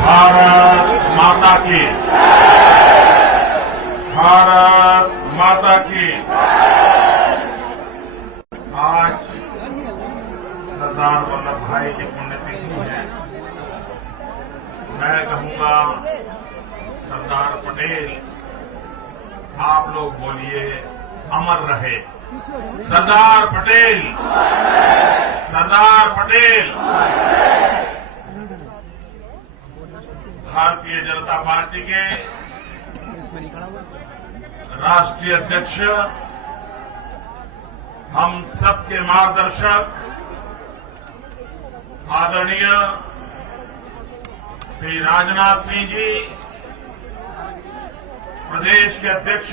भारत माता की, भारत माता की। आज सरदार वल्लभ भाई की पुण्यतिथि है। मैं कहूंगा सरदार पटेल, आप लोग बोलिए अमर रहे। सरदार पटेल, सरदार पटेल। भारतीय जनता पार्टी के राष्ट्रीय अध्यक्ष, हम सबके मार्गदर्शक आदरणीय श्री राजनाथ सिंह जी, प्रदेश के अध्यक्ष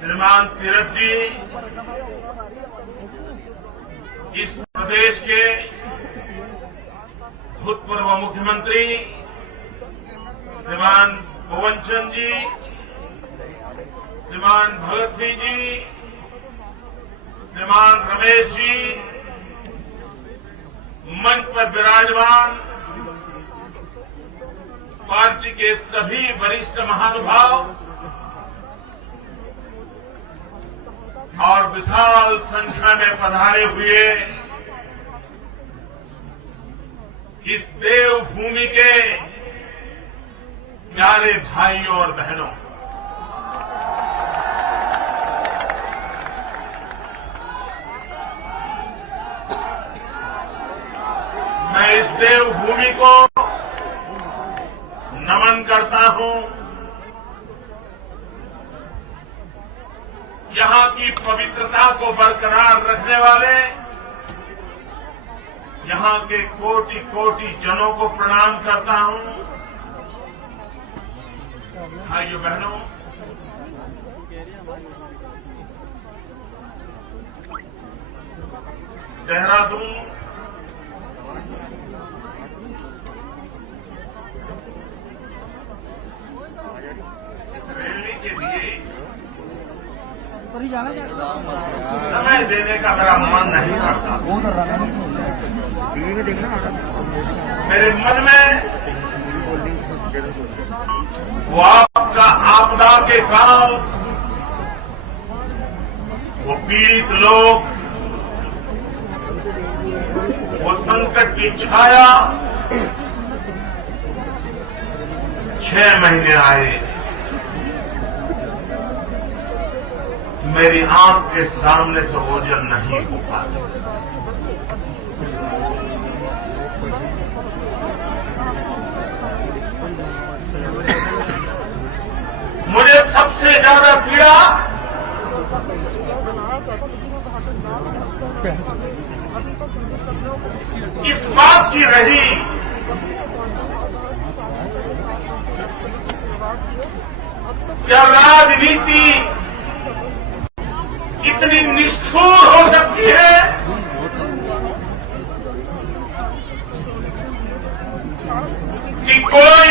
श्रीमान तीरथ जी, इस प्रदेश के भूतपूर्व मुख्यमंत्री श्रीमान पवन चंद जी, श्रीमान भगत सिंह जी, श्रीमान रमेश जी, मंच पर विराजमान पार्टी के सभी वरिष्ठ महानुभाव और विशाल संख्या में पधारे हुए इस देवभूमि के प्यारे भाइयों और बहनों, मैं इस देवभूमि को नमन करता हूं। यहां की पवित्रता को बरकरार रखने वाले यहां के कोटि कोटि जनों को प्रणाम करता हूं। भाइयों बहनों, देहरादून इस रैली के लिए समय देने का मेरा मन नहीं करता। मेरे मन में वो आपका आपदा के काल, वो पीड़ित लोग, वो संकट की छाया 6 महीने आए, मेरी आंख के सामने से ओझल नहीं हो पाता। मुझे सबसे ज्यादा पीड़ा इस बात की रही क्या राजनीति इतनी निष्ठुर हो सकती है कि कोई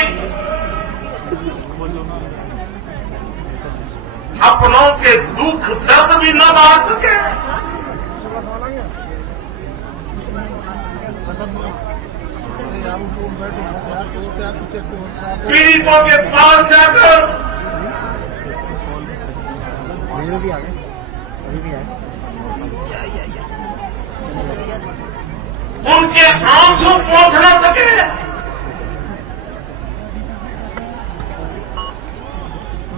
अपनों के दुख दर्द भी न बांट सके। पीड़ितों के पास जाकर उनके आंसू पोंछ न सके।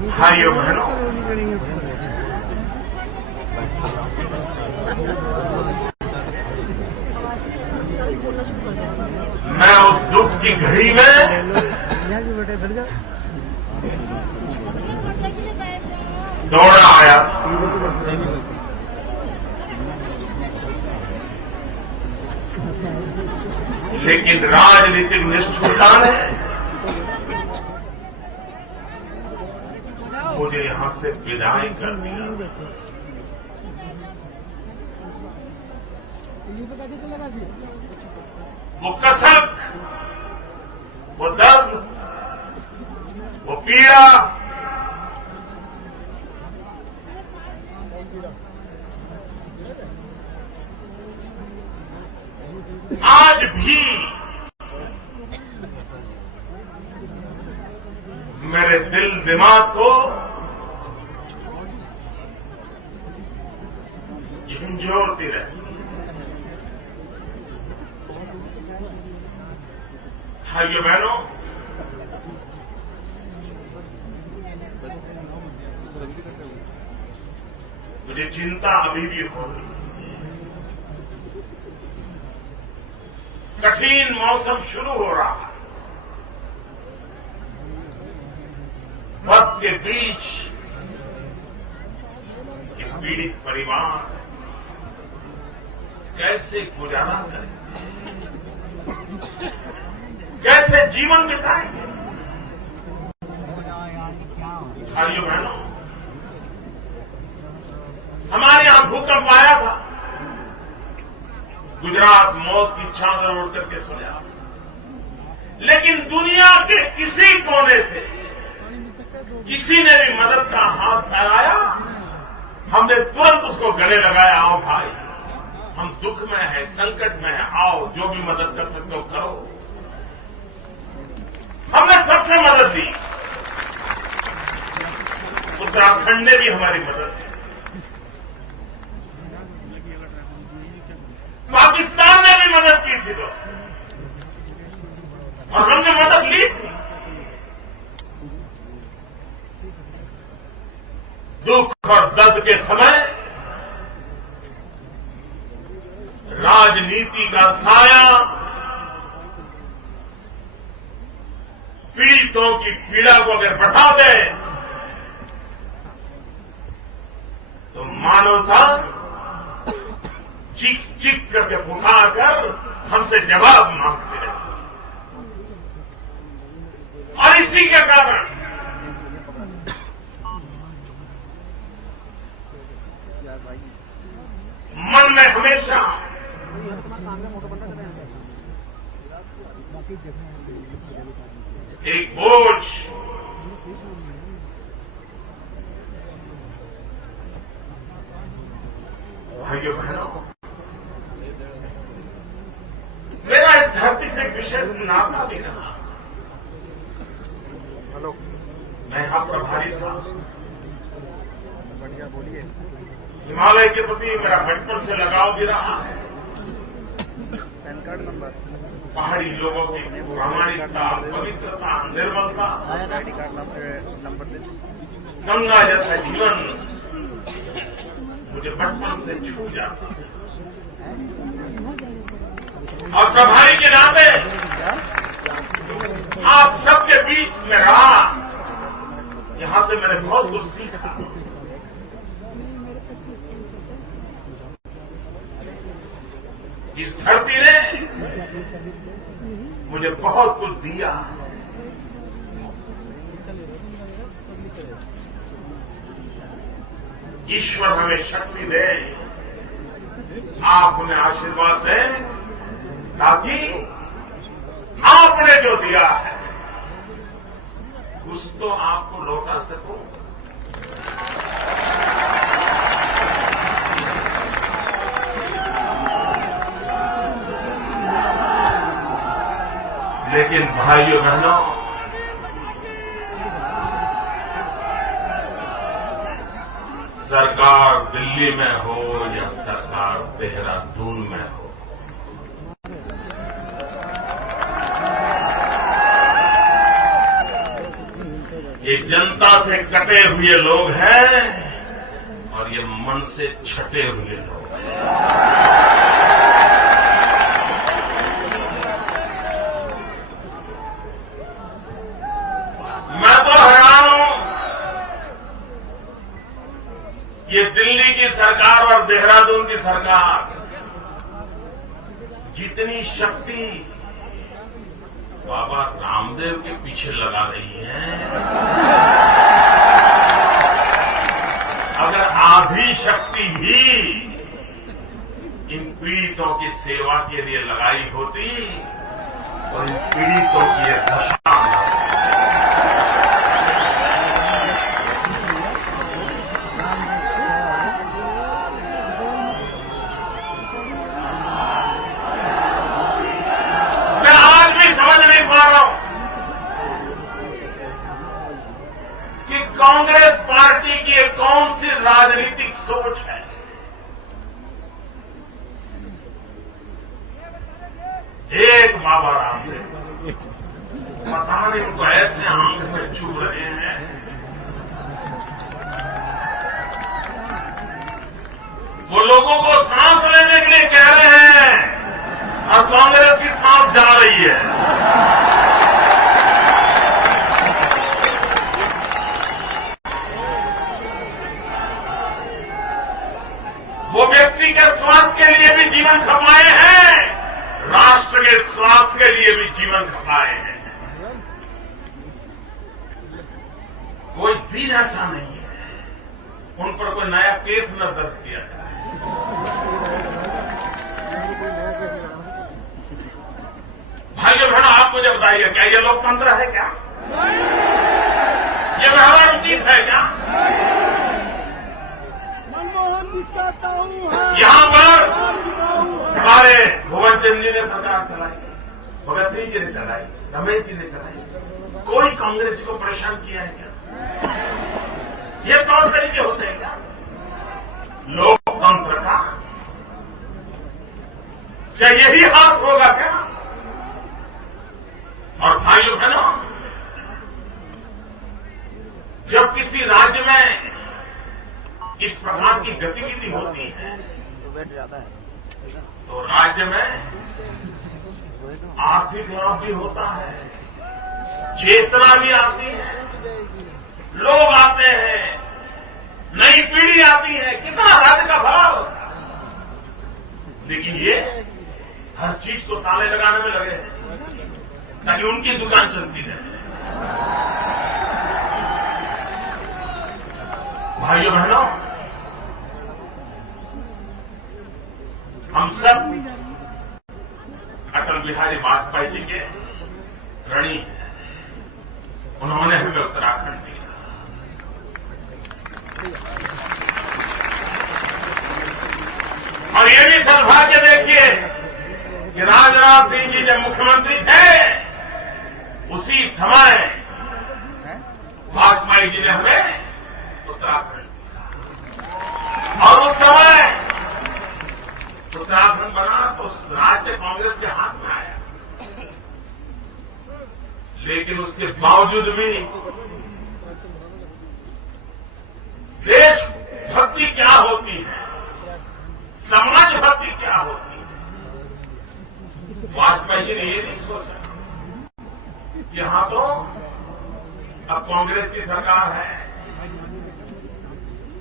भाइयों बहनों, मैं उस दुख की घड़ी में दौड़ा आया, लेकिन राजनीतिक निष्ठुरता ने मुझे यहां से विदाई कर दिया। वो कसक, वो दर्द, वो पीड़ा आज भी दिमाग को झंझोरती रहती। भाइयों बहनों, मुझे चिंता अभी भी हो रही। कठिन मौसम शुरू हो रहा है। वक्त के बीच ये पीड़ित परिवार कैसे गुजारा करेंगे, कैसे जीवन बिताएंगे। भाइयों बहनों, हमारे यहां भूकंप आया था। गुजरात मौत की चादर ओढ़ करके सोया, लेकिन दुनिया के किसी कोने से किसी ने भी मदद का हाथ फैलाया, हमने तुरंत उसको गले लगाया। आओ भाई, हम दुख में हैं, संकट में हैं, आओ जो भी मदद कर सकते हो करो। हमने सबसे मदद दी। उत्तराखंड ने भी हमारी मदद की, पाकिस्तान ने भी मदद की थी दोस्तों, और हमने मदद ली थी। दुख और दर्द के समय राजनीति का साया पीड़ितों की पीड़ा को अगर बढ़ा दे तो मानवता चीख चीख करके पुकारकर हमसे जवाब मांगते रहे। और इसी के कारण मन में हमेशा एक बोझ, भाइयों बहनों, मेरा इस धरती से एक विशेष नाता भी रहा। हेलो, मैं यहां प्रभारी था। बढ़िया बोलिए। हिमालय के प्रति मेरा बचपन से लगाव भी रहा है। पैन कार्ड नंबर, पहाड़ी लोगों की प्रामाणिकता, पवित्रता, निर्मलता, आईडी कार्ड नंबर दे। गंगा जैसा जीवन मुझे बचपन से छू जाता है। और प्रभारी के नाते आप सबके बीच में रहा, यहां से मैंने बहुत कुछ सीखा। इस धरती ने मुझे बहुत कुछ दिया। ईश्वर हमें शक्ति दे, आप हमें आशीर्वाद दें, ताकि आपने जो दिया है कुछ तो आपको लौटा सकूं। लेकिन भाइयों बहनों, सरकार दिल्ली में हो या सरकार देहरादून में हो, ये जनता से कटे हुए लोग हैं और ये मन से छटे हुए लोग हैं। मैं तो हैरान हूं, ये दिल्ली की सरकार और देहरादून की सरकार जितनी शक्ति बाबा रामदेव के पीछे लगा रही है, अगर आधी शक्ति ही इन पीड़ितों की सेवा के लिए लगाई होती तो इन पीड़ितों की यह दशा न होती। कांग्रेस पार्टी की एक कौन सी राजनीतिक सोच है? एक बाबा रामदेव पता नहीं उनको ऐसे आंख से छू रहे हैं। वो लोगों को सांस लेने के लिए कह रहे हैं और कांग्रेस की सांस जा रही है। वो व्यक्ति के स्वास्थ्य के लिए भी जीवन खपाए हैं, राष्ट्र के स्वास्थ्य के लिए भी जीवन खपाए हैं। कोई दिन ऐसा नहीं है उन पर कोई नया केस न दर्ज किया जाए। भाइयों बहनों, आप मुझे बताइए, क्या ये लोकतंत्र है? क्या ये व्यवहार उचित है? क्या यहां पर हमारे भुवन चंद जी ने सरकार चलाई, भगत सिंह जी ने चलाई, रमेश जी ने चलाई, कोई कांग्रेस को परेशान किया है क्या? ये तौर तरीके होते हैं क्या लोकतंत्र का? क्या यही हाथ होगा क्या? और भाइयों बहनों, जब किसी राज्य में इस प्रकार की गतिविधि होती है तो राज्य में आर्थिक लाभ भी होता है, चेतना भी आती है, लोग आते हैं, नई पीढ़ी आती है, कितना राज्य का भला होता है। लेकिन ये हर चीज को ताले लगाने में लगे हैं ताकि उनकी दुकान चलती रहे। भाइयों बहनों, हम सब अटल बिहारी वाजपेयी जी के ऋणी हैं। उन्होंने हमें उत्तराखंड दिया। और ये भी सौभाग्य देखिए कि राजनाथ सिंह जी जब मुख्यमंत्री थे उसी समय वाजपेयी जी ने हमें उत्तराखंड दिया। और उस समय उत्तराखंड बना तो उस राज्य कांग्रेस के हाथ में आया, लेकिन उसके बावजूद भी देशभक्ति क्या होती है, समाज भक्ति क्या होती है, वाजपेयी जी ने ये नहीं सोचा कि यहां तो अब कांग्रेस की सरकार है,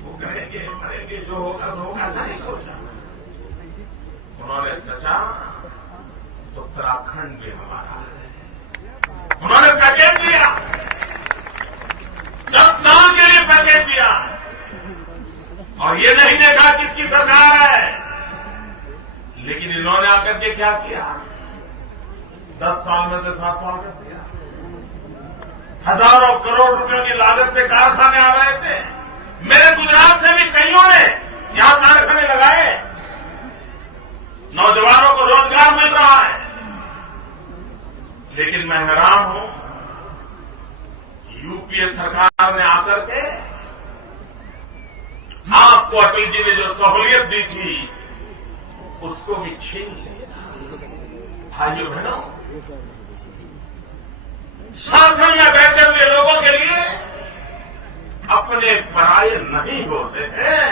वो करेंगे मरेंगे, जो होगा सो होगा, ऐसा नहीं सोचा। उन्होंने सोचा उत्तराखंड भी हमारा है। उन्होंने पैकेज दिया, 10 साल के लिए पैकेज दिया, और ये नहीं देखा किसकी सरकार है। लेकिन इन्होंने आकर के क्या किया, 10 साल में से 7 साल कर दिया। हजारों करोड़ रुपयों की लागत से कारखाने आ रहे थे। मेरे गुजरात से भी कईयों ने यहां कारखाने लगाए, नौजवानों को रोजगार मिल रहा है। लेकिन मैं हैरान हूं, यूपीए सरकार ने आकर के आपको अटल जी ने जो सहूलियत दी थी उसको भी छीन लिया। भाइयों बहनों, शासन में बैठे हुए लोगों के लिए अपने पराये नहीं होते हैं,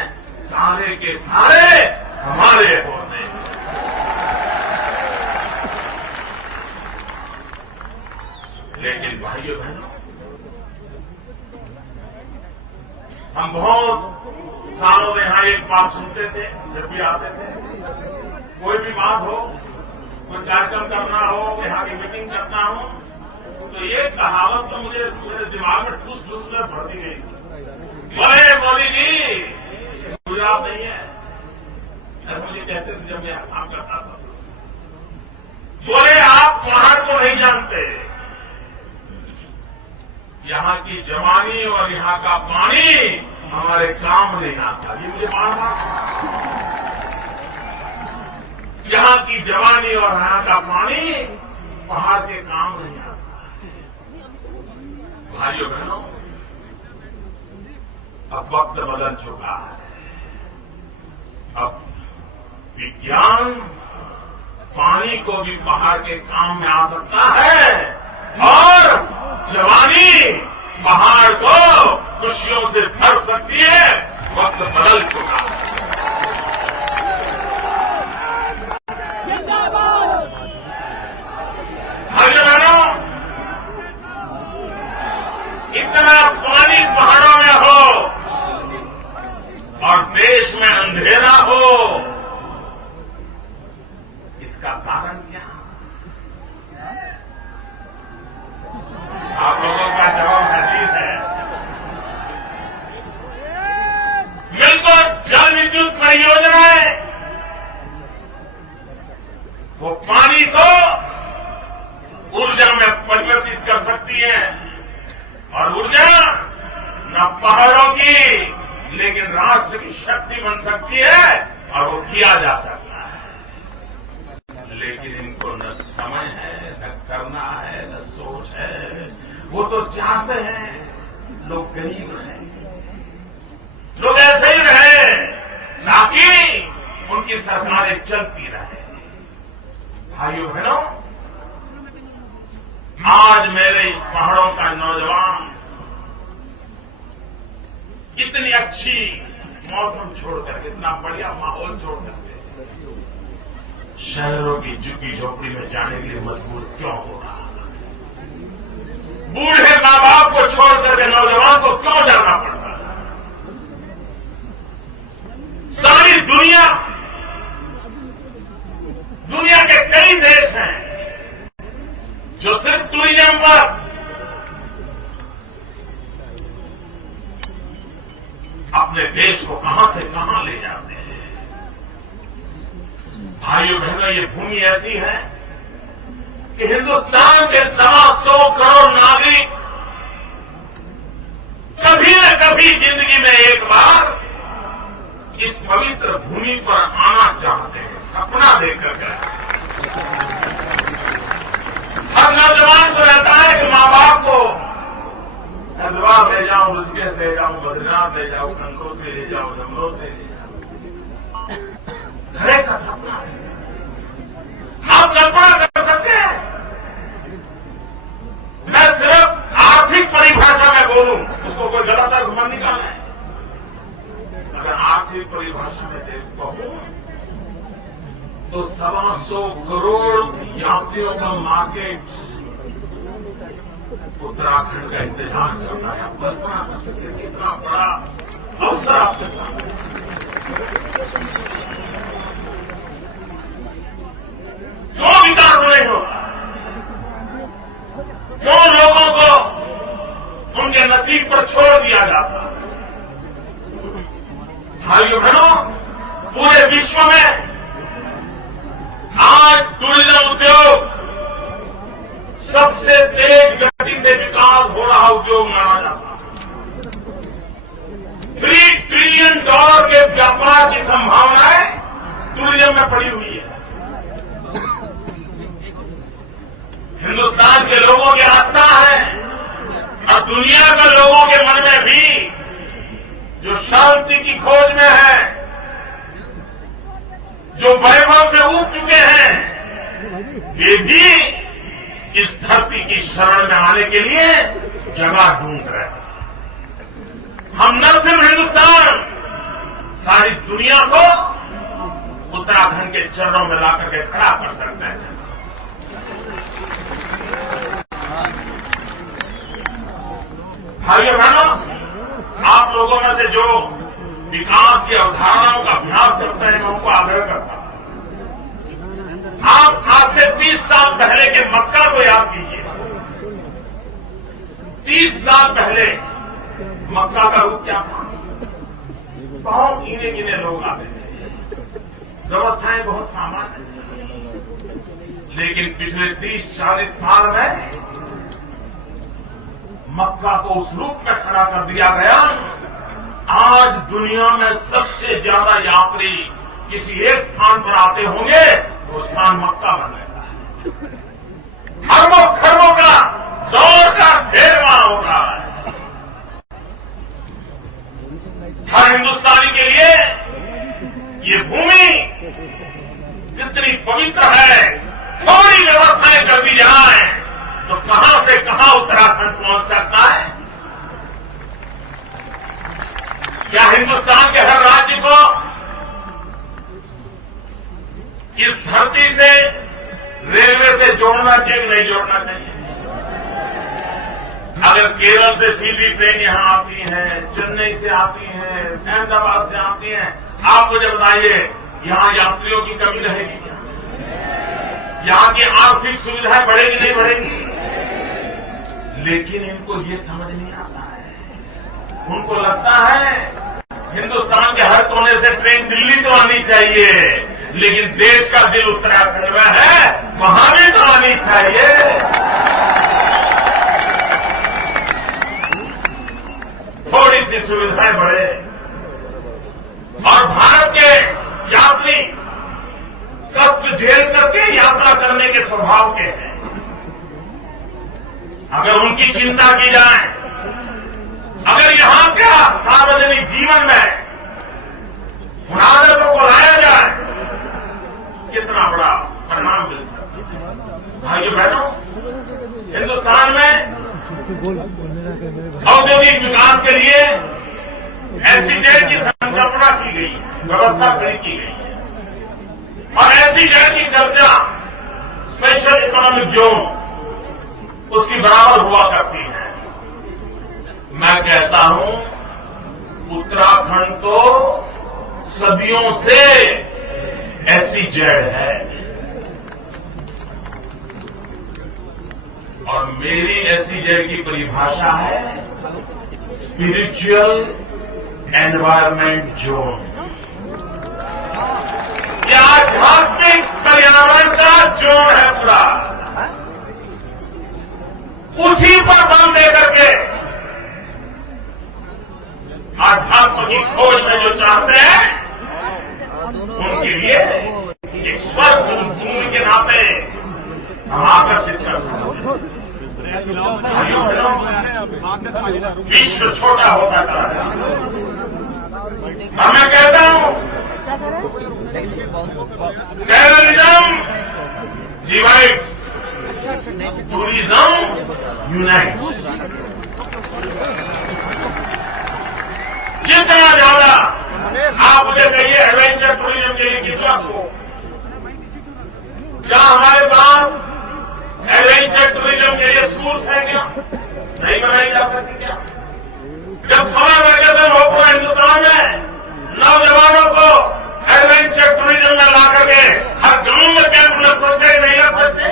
सारे के सारे हमारे होते हैं। लेकिन भाइयों बहनों, हम बहुत सालों में यहां एक बात सुनते थे, जब भी आते थे, कोई भी बात हो, कोई कार्यक्रम करना हो, यहाँ की मीटिंग करना हो, तो ये कहावत तो मुझे मेरे दिमाग में ठूस ठूस में भरती गई। बोले मोदी जी गुजरात नहीं है, ऐसा मुझे कहते थे जब मैं काम करता था। बोले आप पहाड़ को नहीं जानते, यहां की जवानी और यहां का पानी हमारे काम नहीं आता। ये मुझे मानना, यहां की जवानी और यहां का पानी पहाड़ के काम नहीं आता। भाइयों बहनों, अब वक्त बदल चुका है। अब विज्ञान पानी को भी पहाड़ के काम में आ सकता है और जवानी पहाड़ को खुशियों से भर सकती है। वक्त बदल चुका है। भाइयों बहनों, इतना पानी पहाड़ों में हो और देश में अंधेरा हो, इसका कारण क्या? आप लोगों का जवाब अजीब है। बिल्कुल जल विद्युत परियोजनाएं वो पानी को ऊर्जा में परिवर्तित कर सकती है और ऊर्जा न पहाड़ों की लेकिन राष्ट्र की शक्ति बन सकती है और वो किया जा सकता है। लेकिन इनको न समय है, न करना है, न सोच है। वो तो चाहते हैं लोग गरीब रहें, लोग ऐसे ही रहे ताकि उनकी सरकारें चलती रहे। भाइयों बहनों, आज मेरे इस पहाड़ों का नौजवान इतनी अच्छी मौसम छोड़कर, इतना बढ़िया माहौल छोड़कर शहरों की झुग्गी झोपड़ी में जाने के लिए मजबूर क्यों हो रहा? बूढ़े मां बाप को छोड़कर के नौजवान को क्यों जाना पड़ता है? सारी दुनिया के कई देश हैं जो सिर्फ टूरिज्म पर अपने देश को कहां से कहां ले जाते हैं। भाइयों बहनों, ये भूमि ऐसी है कि हिंदुस्तान के 125 करोड़ नागरिक कभी न कभी जिंदगी में एक बार इस पवित्र भूमि पर आना चाहते हैं, सपना देखकर गए। हर नौजवान को रहता है कि मां बाप को हरिद्वार ले जाऊं, ऋषिकेश ले जाऊं, बद्रीनाथ ले जाऊं, गंगोत्री ले जाऊं, यमुनोत्री ले जाऊं। घरे का सपना है। आप कल्पना कर सकते हैं? मैं सिर्फ आर्थिक परिभाषा में बोलूं, उसको कोई गलत अर्थ मत निकालना है। अगर आर्थिक परिभाषा में कहूं तो 125 करोड़ यात्रियों का मार्केट उत्तराखंड का इंतजार करना है। आप कल्पना कर सकते हैं कितना बड़ा अवसर आपके सामने। क्यों विकास नहीं होगा? क्यों लोगों को उनके नसीब पर छोड़ दिया जाता? भाइयों बहनों, पूरे विश्व में आज टूरिज्म उद्योग सबसे तेज गति से विकास हो रहा उद्योग माना जाता है। $3 ट्रिलियन के व्यापार की संभावनाएं टूरिज्म में पड़ी हुई है। हिंदुस्तान के लोगों की आस्था है और दुनिया के लोगों के मन में भी जो शांति की खोज में है, जो वैभव से ऊब चुके हैं, वे भी इस धरती की शरण में आने के लिए जगह ढूंढ रहे हैं। हम न सिर्फ हिंदुस्तान, सारी दुनिया को उत्तराखंड के चरणों में लाकर के खड़ा कर सकते हैं। भाइयों बहनों, आप लोगों में से जो विकास की अवधारणाओं का अभ्यास करते हैं, मैं उनको आग्रह करता हूं, आप आज से 30 साल पहले के मक्का को याद कीजिए। 30 साल पहले मक्का का रूप क्या था? बहुत गिने गिने लोग आते थे, व्यवस्थाएं बहुत सामान्य थी। लेकिन पिछले 30-40 साल में मक्का को उस रूप में खड़ा कर दिया गया। आज दुनिया में सबसे ज्यादा यात्री किसी एक स्थान पर आते होंगे, वो स्थान मक्का बन गया है। खरबों खरबों का दौड़ का ढेर वहां हो रहा है। चाहिए कि नहीं जोड़ना चाहिए? अगर केरल से सीधी ट्रेन यहां आती है, चेन्नई से आती है, अहमदाबाद से आती है, आप मुझे बताइए यहां यात्रियों की कमी रहेगी क्या? यहां की आर्थिक सुविधाएं बढ़ेगी नहीं बढ़ेगी? लेकिन इनको ये समझ नहीं आता है। उनको लगता है हिंदुस्तान के हर कोने से ट्रेन दिल्ली तो आनी चाहिए, लेकिन देश का दिल उत्तराखंड में है, वहां भी तो आनी चाहिए। थोड़ी सी सुविधाएं बढ़े और भारत के यात्री कष्ट झेल करके यात्रा करने के स्वभाव के हैं। अगर उनकी चिंता की जाए, अगर यहां का सार्वजनिक जीवन में उन आदतों को लाया जाए, कितना बड़ा परिणाम मिल सकता है। भाइयों बहनों, हिंदुस्तान में औद्योगिक विकास के लिए एसईजेड की संकल्पना की गई, व्यवस्था खड़ी की गई है और एसईजेड की चर्चा स्पेशल इकोनॉमिक जोन उसकी बराबर हुआ करती है। मैं कहता हूं उत्तराखंड तो सदियों से एसईजेड है और मेरी एसईजेड की परिभाषा है स्पिरिचुअल एनवायरमेंट जोन। यह आध्यात्मिक पर्यावरण का जोन है पूरा। उसी पर बल देकर के आध्यात्म की खोज में जो चाहते हैं उनके लिए एक स्वर्ग भूमि के नाते हम आकर्षित कर सकते हैं। विश्व छोटा होता चला जाता है और मैं कहता हूं टेररिज्म डिवाइड्स, टूरिज्म यूनाइट्स। जितना ज्यादा आप मुझे कहिए एडवेंचर टूरिज्म के लिए कितना स्कोप, क्या हमारे पास एडवेंचर टूरिज्म के लिए स्कूल्स हैं क्या? नहीं बनाई जा सकती क्या? जब समर वेकेशन हो पूरा हिंदुस्तान में नौजवानों को एडवेंचर टूरिज्म में ला करके हर गांव में कैंप लग सकते नहीं लग सकते?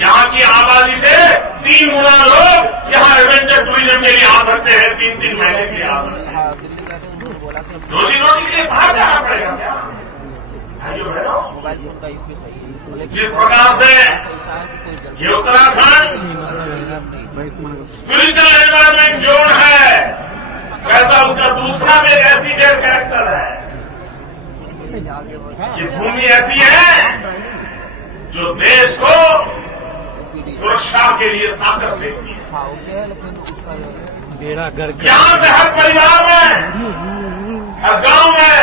यहां की आबादी से 3 गुना लोग यहां एडवेंचर टूरिज्म के लिए आ सकते हैं, 3-3 महीने के लिए आ सकते हैं। रोजी रोटी के लिए बाहर जाना पड़ेगा क्या? जिस प्रकार से ये उत्तराखंड स्पिरिचुअल एनवायरमेंट जोन है, वैसा उसका दूसरा भी एक एसईजेड कैरेक्टर है। ये भूमि ऐसी है जो देश को सुरक्षा के लिए ताकत देती है। यहां से हर परिवार में, हर गांव में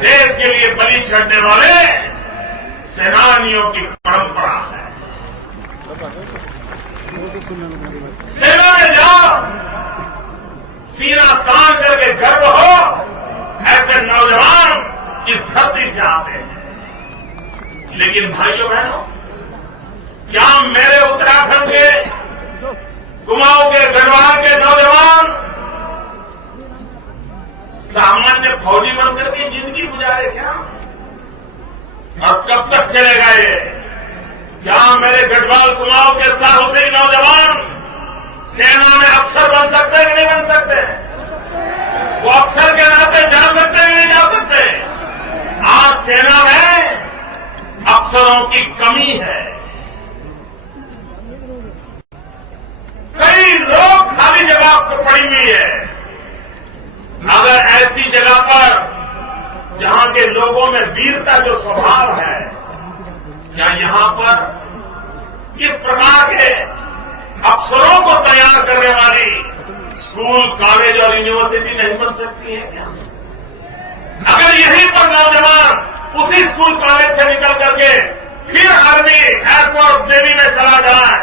देश के लिए बलि चढ़ने वाले सेनानियों की परंपरा है। सेना में जाओ, सीना तान करके गर्व हो, ऐसे नौजवान इस धरती से आते हैं। लेकिन भाइयों बहनों, क्या मेरे उत्तराखंड के कुमाऊं के गढ़वाल के नौजवान सामान्य फौजी बनकर के जिंदगी गुजारे क्या? और कब तक चलेगा ये? क्या मेरे गढ़वाल कुमाऊं के साहू से नौजवान सेना में अफसर बन सकते हैं कि नहीं बन सकते? वो अफसर के नाते जा सकते हैं कि नहीं जा सकते? आज सेना में अफसरों की कमी है। कई लोग खाली जगह पड़ी हुई है। अगर ऐसी जगह पर जहां के लोगों में वीरता जो स्वभाव है, क्या यहां पर इस प्रकार के अफसरों को तैयार करने वाली स्कूल, कॉलेज और यूनिवर्सिटी नहीं बन सकती है क्या? अगर यहीं पर नौजवान उसी स्कूल, कॉलेज से निकल करके फिर आर्मी, एयरफोर्स, नेवी में चला जाए,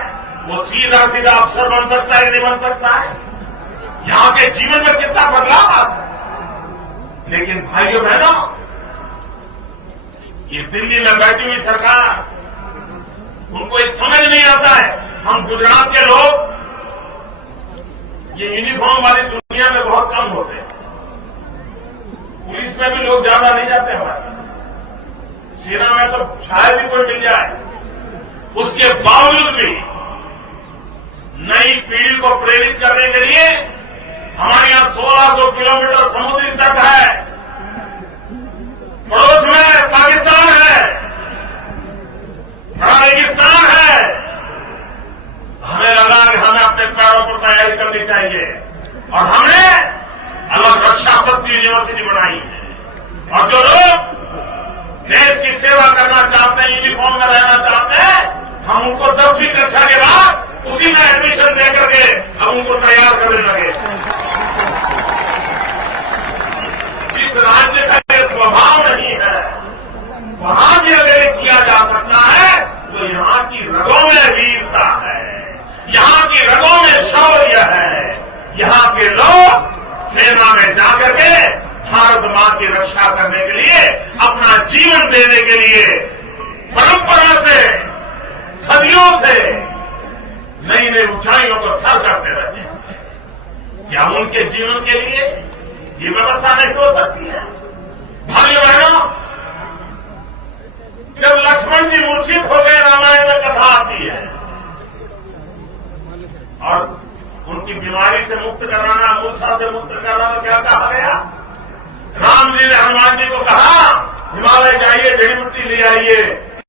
वो सीधा सीधा अफसर बन सकता है, नहीं बन सकता है? यहां के जीवन में कितना बदलाव आ सकता है। लेकिन भाइयों बहनों, ये दिल्ली में बैठी हुई सरकार उनको ये समझ नहीं आता है। हम गुजरात के लोग ये यूनिफॉर्म वाली दुनिया में बहुत कम होते हैं। पुलिस में भी लोग ज्यादा नहीं जाते हमारे, सेना में तो शायद ही कोई मिल जाए। उसके बावजूद भी नई पीढ़ी को प्रेरित करने के लिए हमारे यहां 1600 किलोमीटर समुद्री तट है, पड़ोस में पाकिस्तान है, बड़ा रेगिस्तान है। हमें लगा कि हमें अपने पैरों पर तैयारी करनी चाहिए और हमने अलग रक्षा शक्ति यूनिवर्सिटी बनाई है। और जो लोग देश की सेवा करना चाहते हैं, यूनिफॉर्म में रहना चाहते हैं, हम उनको 10वीं कक्षा के बाद उसी में एडमिशन देकर के हम उनको तैयार करने लगे। जिस राज्य का ये स्वभाव नहीं है, वहां भी अगर ये किया जा सकता है तो यहां की रगों में वीरता है, यहां की रगों में शौर्य है। यहां के लोग सेना में जाकर के भारत मां की रक्षा करने के लिए, अपना जीवन देने के लिए परंपरा से, सदियों से नई नई ऊंचाइयों को सर करते रहे हैं। क्या उनके जीवन के लिए ये व्यवस्था नहीं हो सकती है? भाइयों बहनों, जब लक्ष्मण जी मूर्छित हो गए, रामायण में कथा आती है, और उनकी बीमारी से मुक्त करवाना, मूर्छा से मुक्त करवाना, क्या कहा गया? राम जी ने हनुमान जी को कहा, हिमालय जाइए, जड़ी बूटी ले आइए।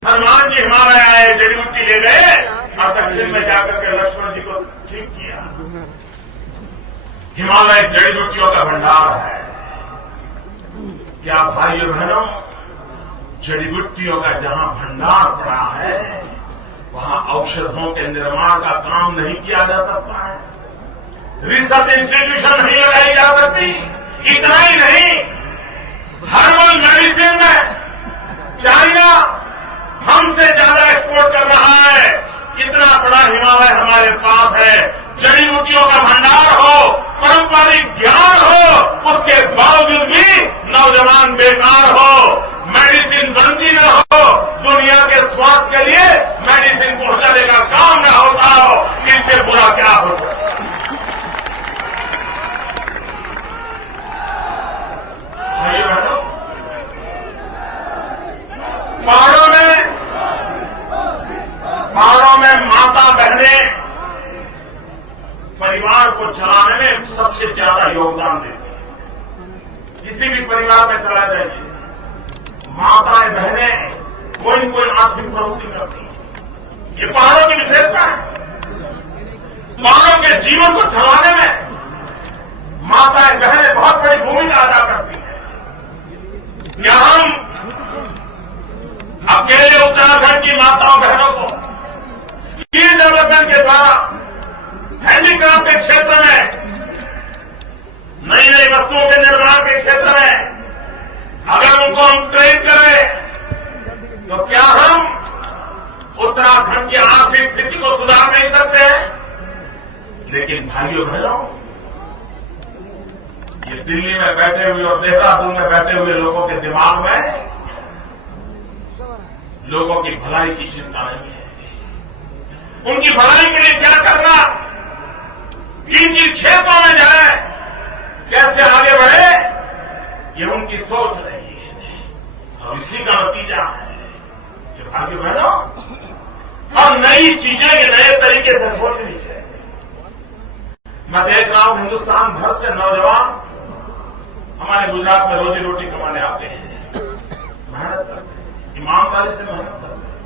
हनुमान जी हिमालय आए, जड़ी बूटी ले गए और दक्षिण में जाकर के लक्ष्मण जी को ठीक किया। हिमालय जड़ी बूटियों का भंडार है। क्या भाइयों बहनों, जड़ी बूटियों का जहां भंडार पड़ा है, वहां औषधों के निर्माण का काम नहीं किया जा सकता है, रिसर्च इंस्टीट्यूशन नहीं लगाई जा सकती। इतना ही नहीं, हर्बल मेडिसिन में चाइना हमसे ज्यादा एक्सपोर्ट कर रहा है। इतना बड़ा हिमालय हमारे पास है, जड़ी बूटियों का भंडार हो, पारंपरिक ज्ञान हो, उसके बावजूद भी नौजवान बेकार हो, मेडिसिन बनती न हो, दुनिया के स्वास्थ्य के लिए मेडिसिन पहुंचाने का काम न होता हो, इससे बुरा क्या हो सकता है? पहाड़ों में माता बहनें परिवार को चलाने में सबसे ज्यादा योगदान देती हैं। किसी भी परिवार में चला जाइए, माताएं बहनें कोई न कोई आर्थिक प्रवृत्ति करती हैं। ये पहाड़ों की विशेषता है। पहाड़ों के जीवन को चलाने में माताएं बहनें बहुत बड़ी भूमिका अदा करती हैं। क्या हम अकेले उत्तराखंड की माताओं बहनों को स्किल डेवलपमेंट के द्वारा हैंडीक्राफ्ट के क्षेत्र में, नई नई वस्तुओं के निर्माण के क्षेत्र में अगर उनको हम ट्रेन करें तो क्या हम उत्तराखंड की आर्थिक स्थिति को सुधार नहीं सकते हैं? लेकिन भाइयों बहनों, ये दिल्ली में बैठे हुए और देहरादून में बैठे हुए लोगों के दिमाग में लोगों की भलाई की चिंता नहीं है। उनकी भलाई के लिए क्या करना, किन किन क्षेत्रों में जाए, कैसे आगे बढ़े, ये उनकी सोच नहीं है। और इसी का नतीजा है जो भाइयों बहनों, हम नई चीजें नए तरीके से सोचनी चाहिए। मैं देख रहा हूं हिंदुस्तान भर से नौजवान हमारे गुजरात में रोजी रोटी कमाने आते हैं, मेहनत करते हैं, ईमानदारी से मेहनत करते हैं।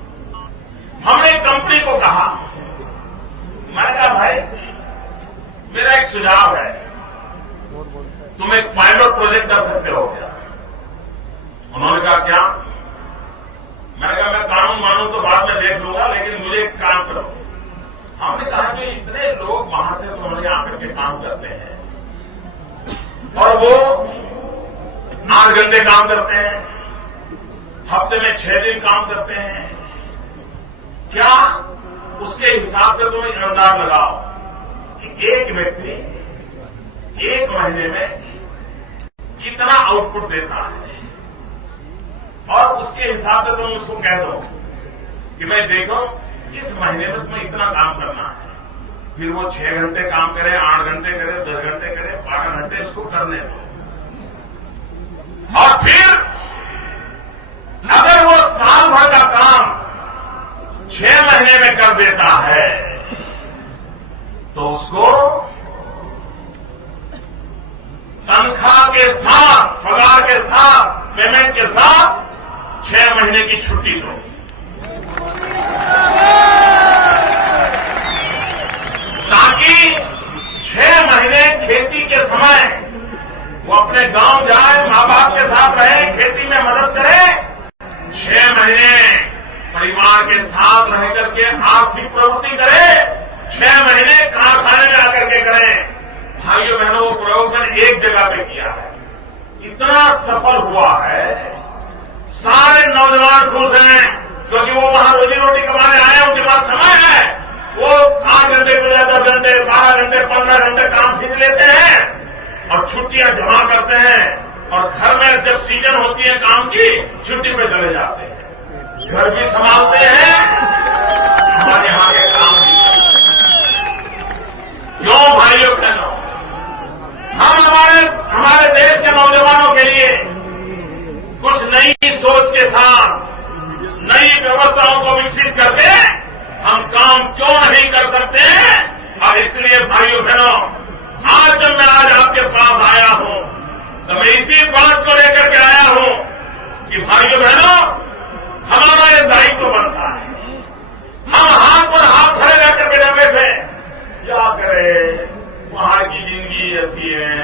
हमने एक कंपनी को कहा, मैंने कहा भाई मेरा एक सुझाव है, तुम एक पायलट प्रोजेक्ट कर सकते हो क्या? उन्होंने कहा क्या? मैंने कहा मैं कानून मानूं तो बाद में देख लूंगा, लेकिन मुझे एक काम करो। हमने कहा कि इतने लोग वहां से तुम्हारे आकर के काम करते हैं और वो 8 घंटे काम करते हैं, हफ्ते में 6 दिन काम करते हैं, क्या उसके हिसाब से तुम एक अंदाज लगाओ कि एक व्यक्ति 1 महीने में कितना आउटपुट देता है, और उसके हिसाब से तुम उसको कह दो कि मैं देखो इस महीने में तुम्हें इतना काम करना है। फिर वो 6 घंटे काम करे, 8 घंटे करे, 10 घंटे करे, 12 घंटे इसको करने दो। और फिर अगर वो साल भर का काम 6 महीने में कर देता है तो उसको तनख्वाह के साथ, पगार के साथ, पेमेंट के साथ 6 महीने की छुट्टी दो। ताकि 6 महीने खेती के समय वो अपने गांव जाए, मां बाप के साथ रहे, खेती में मदद करे। 6 महीने परिवार के साथ रह करके आर्थिक प्रवृत्ति करे। 6 महीने कारखाने में आकर के करें। भाइयों बहनों, वो प्रयोग मैंने एक जगह पे किया है, इतना सफल हुआ है, सारे नौजवान खुश हैं, क्योंकि वो वहां रोजी रोटी कमाने आए हैं, उनके पास समय है। वो 8 घंटे के बजाय 10 घंटे, 12 घंटे, 15 घंटे काम खींच लेते हैं और छुट्टियां जमा करते हैं। और घर में जब सीजन होती है काम की, छुट्टी पे चले जाते हैं, घर भी संभालते हैं, हमारे यहां के काम भी करते हैं। क्यों भाइयों बहनों, हम हमारे देश के नौजवानों के लिए कुछ नई सोच के साथ नई व्यवस्थाओं को विकसित करके हम काम क्यों नहीं कर सकते? और इसलिए भाइयों बहनों, जब मैं आज आपके पास आया हूं तो मैं इसी बात को लेकर के आया हूं कि भाइयों बहनों, हमारा ये दायित्व बनता है। हम हाथ पर हाथ खड़े रह करके रखे थे, क्या करे, वहां की जिंदगी ऐसी है,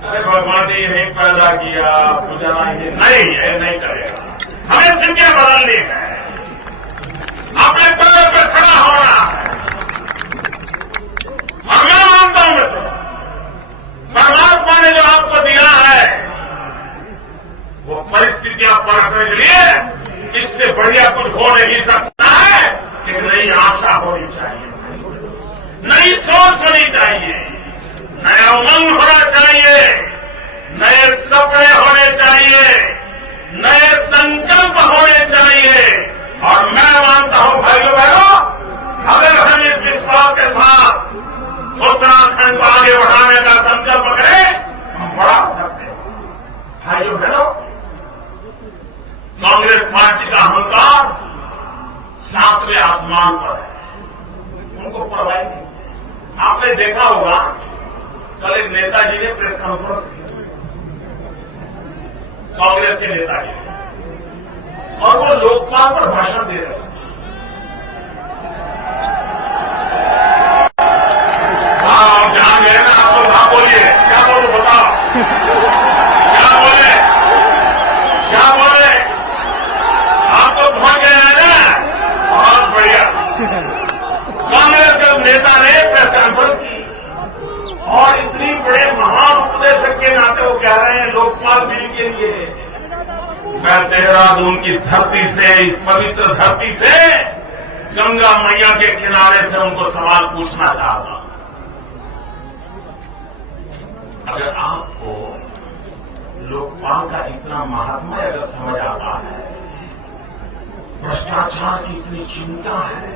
अरे भगवान ने यही पैदा किया, गुजारा ये नहीं करेगा। हमें जिंदगी बदलनी है, अपने पैरों पर खड़ा होना है। और मैं मानता हूं मित्रों, परमात्मा ने जो आपको दिया है वो परिस्थितियां पलटने के लिए इससे बढ़िया कुछ हो नहीं सकता है। एक नई आशा होनी चाहिए, नई सोच होनी चाहिए, नया उमंग होना चाहिए, नए सपने होने चाहिए, नए संकल्प होने चाहिए। और मैं मानता हूं भाइयों बहनों, अगर हम इस विश्वास के साथ उत्तराखंड को आगे बढ़ाने का संकल्प करें, हम बढ़ा सकते हैं। भाइयों बहनों, कांग्रेस पार्टी का अहंकार 7वें आसमान पर है, उनको परवाही नहीं। आपने देखा होगा, कल एक नेताजी ने प्रेस कॉन्फ्रेंस की, कांग्रेस के नेताजी ने, और वो लोकपाल पर भाषण दे रहे हैं। आप जहां गए ना, आप लोग वहां बोलिए, क्या बोलो बताओ, क्या बोले, क्या बोले? आप तो पहुंच गए हैं ना, बहुत बढ़िया। कांग्रेस के नेता ने प्रेस कॉन्फ्रेंस की और इतनी बड़े महान उपदेशक के नाते वो कह रहे हैं लोकपाल बिल के लिए मैं देहरादून की धरती से, इस पवित्र धरती से, गंगा मैया के किनारे से उनको सवाल पूछना चाहता हूं। अगर आपको लोकपाल का इतना महात्म्य अगर समझ आता है, भ्रष्टाचार की इतनी चिंता है,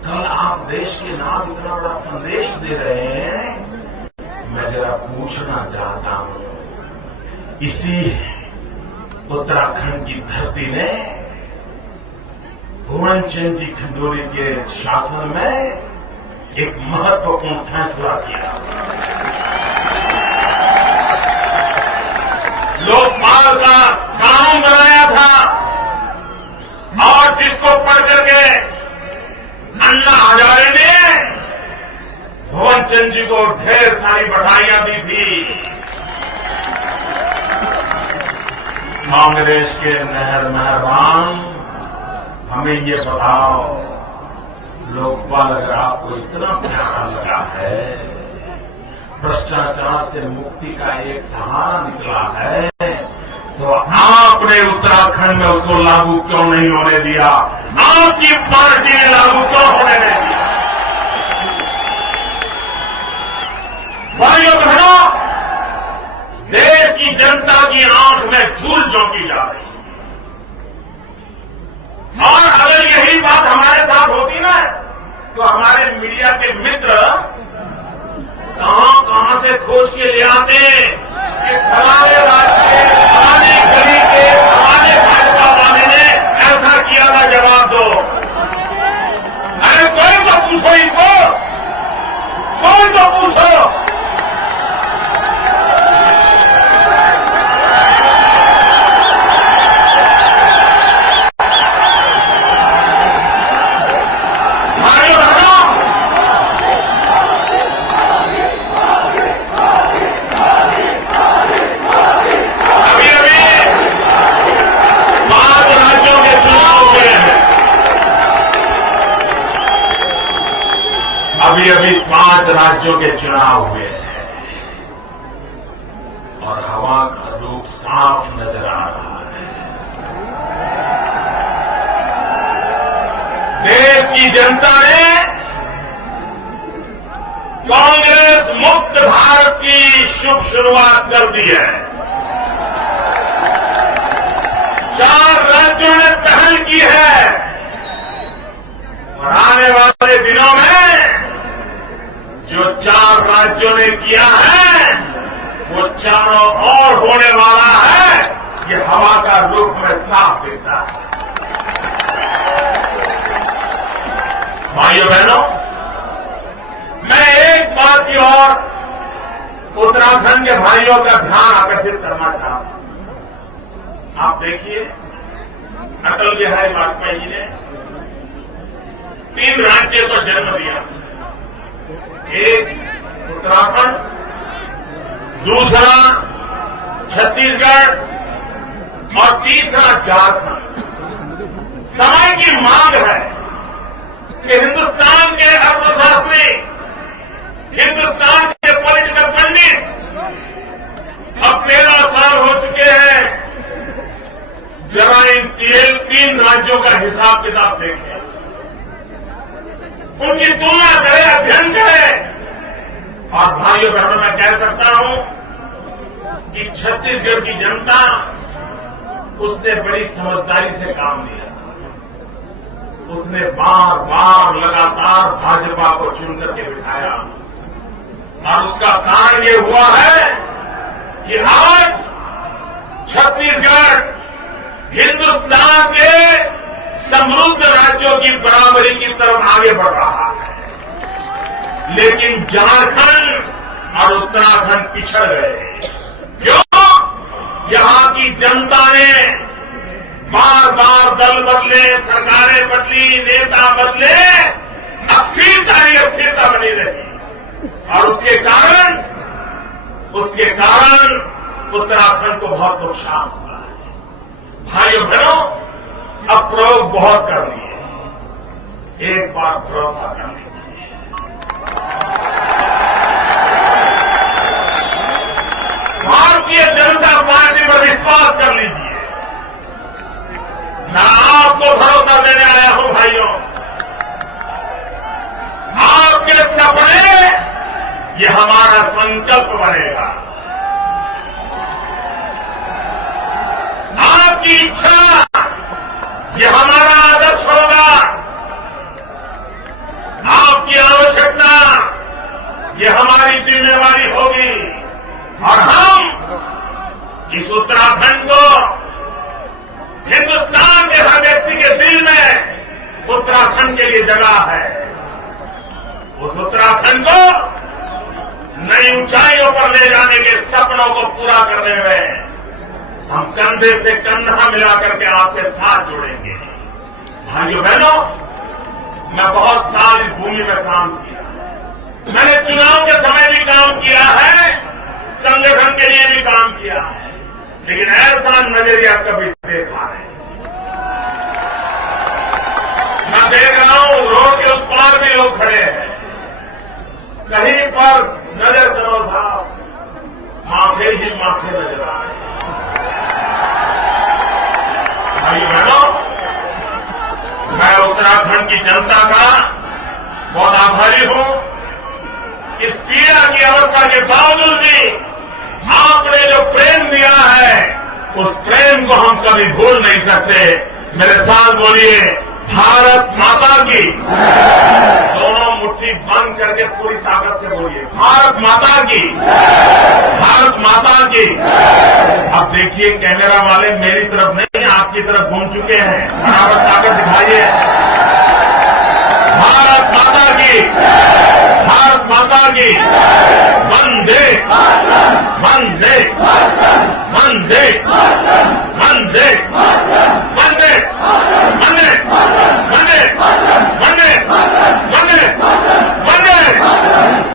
कल आप देश के नाम इतना बड़ा संदेश दे रहे हैं, मैं जरा पूछना चाहता हूं, इसी उत्तराखंड की धरती ने भुवन चंद जी खंडूरी के शासन में एक महत्वपूर्ण फैसला किया। लोकपाल का कानून बनाया था और जिसको पढ़ करके अन्ना हजारे ने भुवन चंद जी को ढेर सारी बधाइयां दी थी। कांग्रेस के मेहरबान, हमें ये बताओ, लोकपाल अगर आपको इतना प्यारा लगा है, भ्रष्टाचार से मुक्ति का एक सहारा निकला है, तो आपने उत्तराखंड में उसको लागू क्यों नहीं होने दिया? आपकी पार्टी ने लागू क्यों होने नहीं दिया? भाइयों बहनों, देश की जनता की आंख में धूल झोंकी जा रही है, और अगर ये यही बात हमारे साथ होती ना, तो हमारे मीडिया के मित्र कहां से खोज के ले आते कि फलाने राज्य के, फलाने गली के, फलाने भाजपा वाले ने ऐसा किया था, जवाब दो। अरे कोई तो पूछो इनको, कोई तो पूछो। अभी 5 राज्यों के चुनाव हुए हैं और हवा का रुख साफ नजर आ रहा है। देश की जनता ने कांग्रेस मुक्त भारत की शुभ शुरुआत कर दी है। 4 राज्यों ने पहल की है और आने वाले दिनों में जो 4 राज्यों ने किया है वो चारों और होने वाला है। ये हवा का रुख में साफ दिखता है। भाइयों बहनों, मैं एक बात की और उत्तराखंड के भाइयों का ध्यान आकर्षित करना चाहता हूं। आप देखिए, अटल बिहारी वाजपेयी जी ने 3 राज्यों को जन्म दिया। एक उत्तराखंड, दूसरा छत्तीसगढ़ और तीसरा झारखंड। समय की मांग है कि हिंदुस्तान के अर्थशास्त्री, हिंदुस्तान के पॉलिटिकल पंडित अब 13 साल हो चुके हैं। जरा इन 3 राज्यों का हिसाब किताब देखें, उनकी तुलना करें, अध्ययन करें। और भाइयों बहनों, मैं कह सकता हूं कि छत्तीसगढ़ की जनता, उसने बड़ी समझदारी से काम लिया। उसने बार बार लगातार भाजपा को चुन करके बिठाया और उसका कारण ये हुआ है कि आज छत्तीसगढ़ हिंदुस्तान के समृद्ध राज्यों की बराबरी की तरफ आगे बढ़ रहा है। लेकिन झारखंड और उत्तराखंड पिछड़ गए। क्यों? यहां की जनता ने बार बार दल बदले, सरकारें बदली, नेता बदले, अस्थिरता बनी रही और उसके कारण उत्तराखंड को बहुत नुकसान हुआ है। भाइयों बहनों, अब प्रयोग बहुत कर लिए, एक बार भरोसा कर लीजिए। भारतीय जनता पार्टी पर विश्वास कर लीजिए। मैं आपको भरोसा देने आया हूं भाइयों, आपके सपने ये हमारा संकल्प बनेगा। आपकी इच्छा ये हमारा आदर्श होगा। आपकी आवश्यकता ये हमारी जिम्मेवारी होगी और हम इस उत्तराखंड को, हिंदुस्तान के हर व्यक्ति के दिल में उत्तराखंड के लिए जगह है। उस उत्तराखंड को नई ऊंचाइयों पर ले जाने के सपनों को पूरा करने में हम कंधे से कंधा मिलाकर के आपके साथ जुड़ेंगे। भाइयों बहनों, मैं बहुत साल इस भूमि में काम किया। मैंने चुनाव के समय भी काम किया है, संगठन के लिए भी काम किया है, लेकिन ऐसा नजरिया कभी देखा नहीं। मैं देख रहा हूं रोड के उस पार भी लोग खड़े हैं। कहीं पर नजर करो साहब, माथे ही माथे नजर आ रहे हैं। भाई बहनों, मैं उत्तराखंड की जनता का बहुत आभारी हूं। इस पीड़ा की अवस्था के बावजूद भी आपने जो प्रेम दिया है, उस प्रेम को हम कभी भूल नहीं सकते। मेरे साथ बोलिए, भारत माता की। दोनों मुट्ठी बंद करके पूरी ताकत से बोलिए, भारत माता की, भारत माता की। अब देखिए कैमरा वाले मेरी तरफ नहीं आपकी तरफ घूम चुके हैं, बराबर ताकत दिखाइए। भारत माता की, भारत माता की। वंदे वंदे वंदे